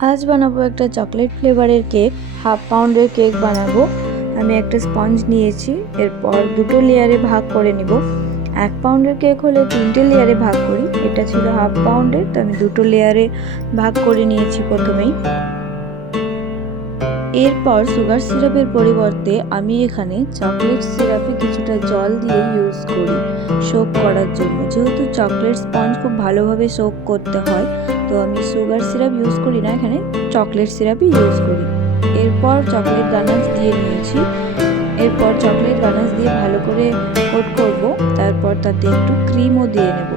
आज बनाबो एक chocolate flavour cake. Half pounder cake बनाबो। आमी एक स्पंज निয়েছি, এরপর দুটো লেয়ারে ভাগ করে নিব। एक पाउंडर केक হলে তিনটে লেয়ারে ভাগ করি, এটা ছিল হাফ পাউন্ডের, তো আমি দুটো লেয়ারে ভাগ করে নিয়েছি প্রথমেই। এরপর সুগার সিরাপের পরিবর্তে আমি এখানে চকলেট সিরাপে কিছুটা জল দিয়ে ইউজ করি সোক করার জন্য। যেহেতু চকলেট স্পঞ্জ খুব ভালোভাবে সোক করতে হয়, তো আমি সুগার সিরাপ ইউজ করি না, এখানে চকলেট সিরাপই ইউজ করি। এরপর চকলেট গানাশ দিয়ে নিয়েছি। এরপর চকলেট গানাশ দিয়ে ভালো করে কোট করব, তারপর তাতে একটু ক্রিমও দিয়ে নেব।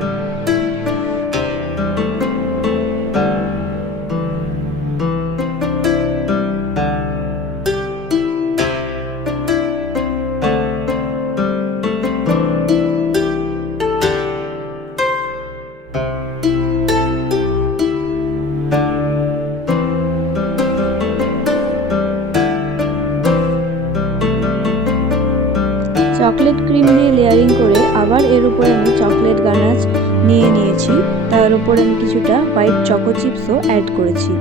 চকলেট ক্রিম দিয়ে লেয়ারিং করে আবার এর উপরে আমি চকলেট গানাশ নিয়ে নিয়েছি, তার উপরে আমি কিছুটা হোয়াইট চকো চিপসও অ্যাড করেছি।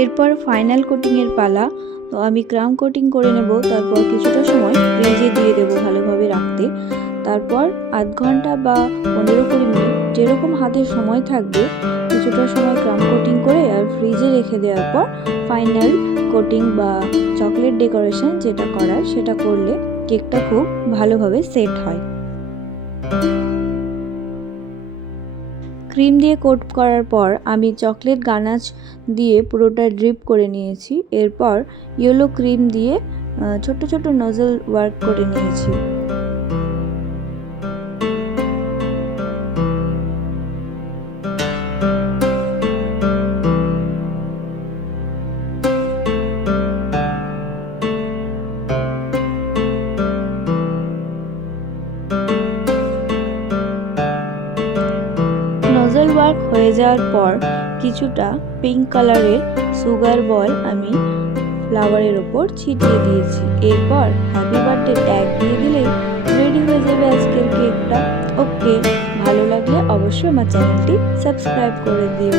এরপর ফাইনাল কোটিং এর পালা। তো আমি ক্রাম কোটিং করে নেব, তারপর কিছুটা সময় ফ্রিজে দিয়ে দেবো ভালোভাবে রাখতে। তারপর আধ ঘন্টা বা 15-20 মিনিট যেরকম হাতে সময় থাকবে কিছুটা সময় ক্রাম কোটিং করে আর ফ্রিজে রেখে দেওয়ার পর ফাইনাল কোটিং বা চকলেট ডেকোরেশন যেটা করার সেটা করলে কেকটা খুব ভালোভাবে সেট হয়। ক্রিম দিয়ে কোট করার পর আমি চকলেট গানাশ দিয়ে পুরোটা ড্রিপ করে নিয়েছি। এরপর ইয়েলো ক্রিম দিয়ে ছোট ছোট নজল ওয়ার্ক করে নিয়েছি। নজল ওয়ার্ক হয়ে যাওয়ার পর কিছুটা পিঙ্ক কালারের সুগার বল আমি ফ্লাওয়ারের ওপর ছিটিয়ে দিয়েছি। এরপর হ্যাপি বার্থডে ট্যাগ দিয়ে দিলেই রেডি হয়ে যাবে আজকের কেকটা। ওকে, ভালো লাগলে অবশ্যই আমার চ্যানেলটি সাবস্ক্রাইব করে দিও।